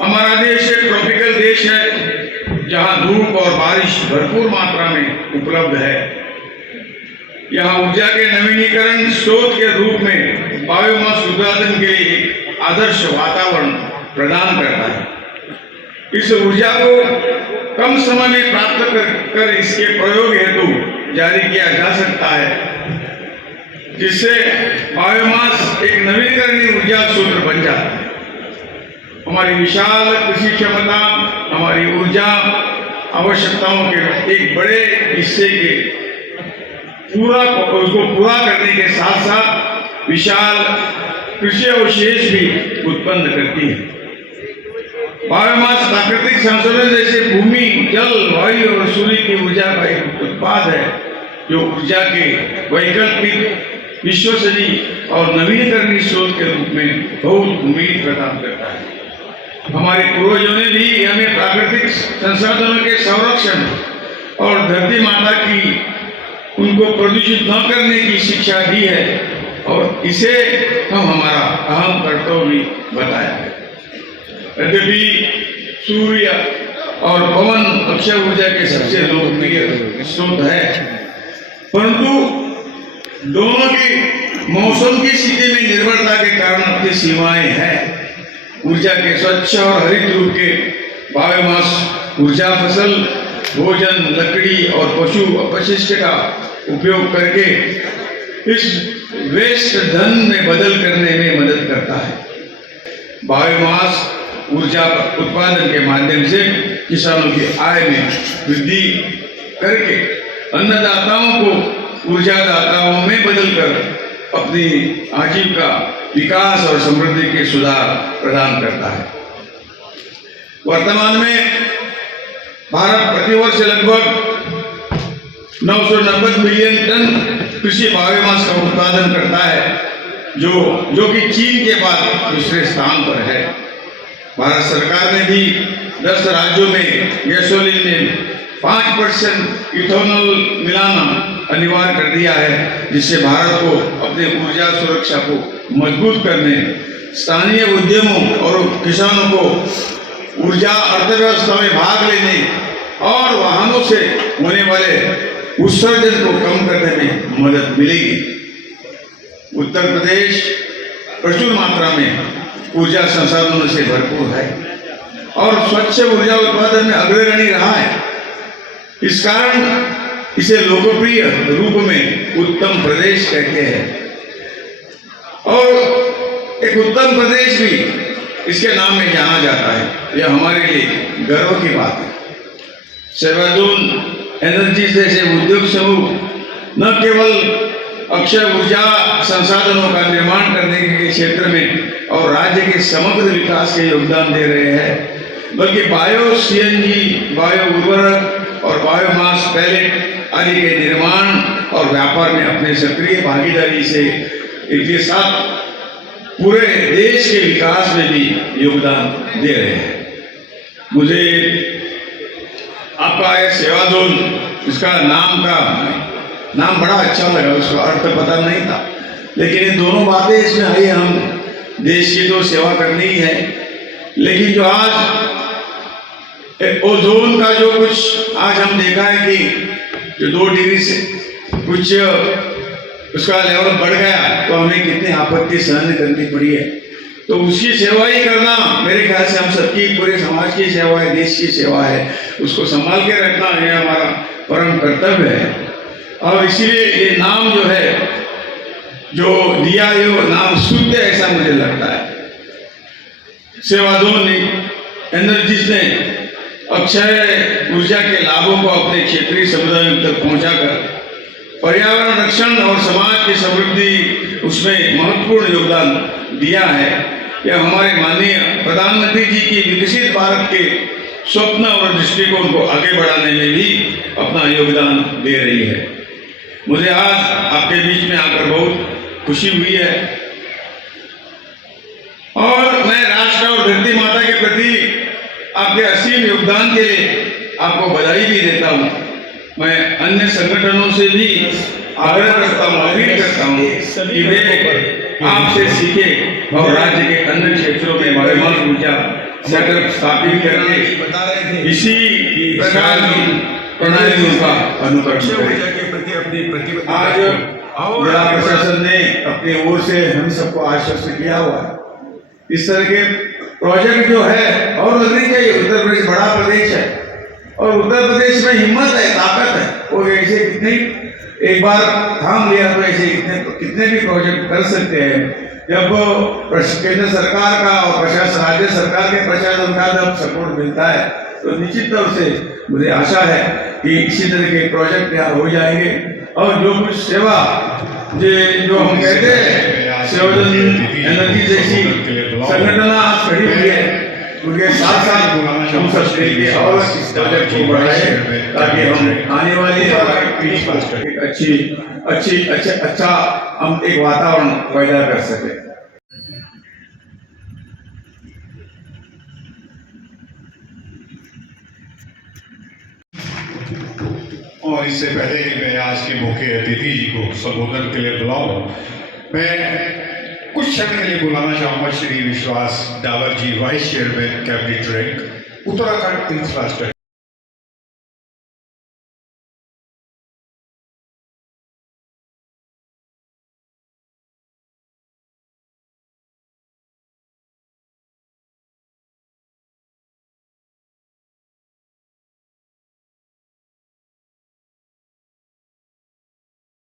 हमारा देश एक ट्रॉपिकल देश है जहां धूप और बारिश भरपूर मात्रा में उपलब्ध है। यहाँ ऊर्जा के नवीनीकरण स्रोत के रूप में बायोमास उत्पादन के लिए एक आदर्श वातावरण प्रदान करता है। इस ऊर्जा को कम समय में प्राप्त कर इसके प्रयोग हेतु जारी किया जा सकता है, जिससे बायोमास एक नवीकरणीय ऊर्जा स्रोत बन जाता है। हमारी विशाल कृषि क्षमता हमारी ऊर्जा आवश्यकताओं के एक बड़े हिस्से के उसको पूरा करने के साथ साथ विशाल कृषि अवशेष भी उत्पन्न करती है। बायोमास प्राकृतिक संसाधन जैसे भूमि, जल, वायु और सूर्य की ऊर्जा का एक उत्पाद है जो ऊर्जा के वैकल्पिक, विश्वसनीय और नवीकरणीय स्रोत के रूप में बहुत उम्मीद प्रदान करता है। हमारे पूर्वजों ने भी हमें प्राकृतिक संसाधनों के संरक्षण और धरती माता की उनको प्रदूषित न करने की शिक्षा दी है और इसे हम हमारा अहम कर्तव्य भी बताया है। यद्यपि सूर्य और पवन अक्षय ऊर्जा के सबसे लोकप्रिय स्रोत है, परंतु दोनों की मौसम की स्थिति में निर्भरता के कारण अपनी सीमाएं हैं। ऊर्जा के स्वच्छ और हरित रूप के बायोमास ऊर्जा फसल, भोजन, लकड़ी और पशु अपशिष्ट का उपयोग करके इस वेस्ट धन में बदल करने में मदद करता है। बायोमास ऊर्जा उत्पादन के माध्यम से किसानों की आय में वृद्धि करके अन्नदाताओं को ऊर्जादाताओं में बदलकर अपनी आजीविका विकास और समृद्धि के सुधार प्रदान करता है। वर्तमान में भारत प्रतिवर्ष लगभग 990 मिलियन टन कृषि बायोमास का उत्पादन करता है, जो कि चीन के बाद दूसरे स्थान पर है। भारत सरकार ने भी 10 राज्यों में गैसोलीन में 5% इथेनॉल मिलाना अनिवार्य कर दिया है, जिससे भारत को अपने ऊर्जा सुरक्षा को मजबूत करने, स्थानीय उद्यमों और किसानों को ऊर्जा अर्थव्यवस्था में भाग लेने और वाहनों से होने वाले उत्सर्जन को कम करने में मदद मिलेगी। उत्तर प्रदेश प्रचुर मात्रा में ऊर्जा संसाधनों से भरपूर है और स्वच्छ ऊर्जा उत्पादन में अग्रणी रहा है। इस कारण इसे लोकप्रिय रूप में उत्तम प्रदेश कहते हैं और एक उत्तम प्रदेश भी इसके नाम में जाना जाता है। यह हमारे लिए गर्व की बात है। सेवाजोन एनर्जी जैसे उद्योग समूह न केवल अक्षय ऊर्जा संसाधनों का निर्माण करने के क्षेत्र में और राज्य के समग्र विकास के योगदान दे रहे हैं, बल्कि बायो सीएनजी, बायो उर्वरक और बायोमास पैलेट आदि के निर्माण और व्यापार में अपने सक्रिय भागीदारी से इसके साथ पूरे देश के विकास में भी योगदान दे रहे हैं। मुझे आपका यह सेवाजोन, इसका नाम बड़ा अच्छा लगा, उसका अर्थ पता नहीं था, लेकिन ये दोनों बातें इसमें आई। हम देश की तो सेवा करनी ही है, लेकिन जो आज एक ओजोन का जो कुछ आज हम देखा है कि जो 2 डिग्री से कुछ उसका लेवल बढ़ गया, तो हमें कितनी आपत्ति सहन करनी पड़ी है। तो उसकी सेवा ही करना मेरे ख्याल से हम सबकी, पूरे समाज की सेवा है, देश की सेवा है, उसको संभाल के रखना ये हमारा परम कर्तव्य है। और इसीलिए ये नाम जो है, जो दिया ये नाम शुद्ध है, ऐसा मुझे लगता है। सेवाजोन एनर्जीज ने अक्षय ऊर्जा के लाभों को अपने क्षेत्रीय समुदायों तक पहुंचाकर पर्यावरण रक्षण और समाज की समृद्धि उसमें महत्वपूर्ण योगदान दिया है। यह हमारे माननीय प्रधानमंत्री जी की विकसित भारत के स्वप्न और दृष्टिकोण को आगे बढ़ाने में भी अपना योगदान दे रही है। मुझे आज आपके बीच में आकर बहुत खुशी हुई है और मैं राष्ट्र और धरती माता के प्रति आपके असीम योगदान के लिए आपको बधाई भी देता हूँ। मैं अन्य संगठनों से भी आग्रह करता हूँ, अपील करता हूँ कि वे आपसे सीखे और राज्य के अन्य क्षेत्रों में बायोमास ऊर्जा सेटअप स्थापित करके बता रहे थे इसी प्रकार की प्रणालियों का अनुकरण करें। ऊर्जा के प्रति अपनी प्रतिबद्धता आज और जिला प्रशासन ने अपनी ओर से हम सबको आश्वस्त किया हुआ है। इस तरह के प्रोजेक्ट जो है और लगनी चाहिए। उत्तर प्रदेश बड़ा प्रदेश है और उत्तर प्रदेश में हिम्मत है, ताकत है। वो ऐसे कितने एक बार थाम लिया तो ऐसे कितने भी प्रोजेक्ट कर सकते हैं। जब केंद्र सरकार का और प्रशासन राज्य सरकार के प्रशासन का जब सपोर्ट मिलता है तो निश्चित तौर से मुझे आशा है कि इसी तरह के प्रोजेक्ट यहाँ हो जाएंगे। और जो कुछ सेवा जो हम कहते हैं सेवादल एनर्जी जैसी संगठन आज खड़ी हुई है, उनके साथ साथ हम सब मिलकर और इस प्रोजेक्ट को बढ़ाएं ताकि हम आने वाली पीढ़ी को एक अच्छा हम एक वातावरण पैदा कर सकें। और इससे पहले कि मैं आज के मुख्य अतिथि जी को संबोधन के लिए बुलाऊं, मैं कुछ क्षण के लिए बुलाना चाहूंगा Shri Vishwas Dawar ji, vice chairman cabinet rank, Uttarakhand infrastructure.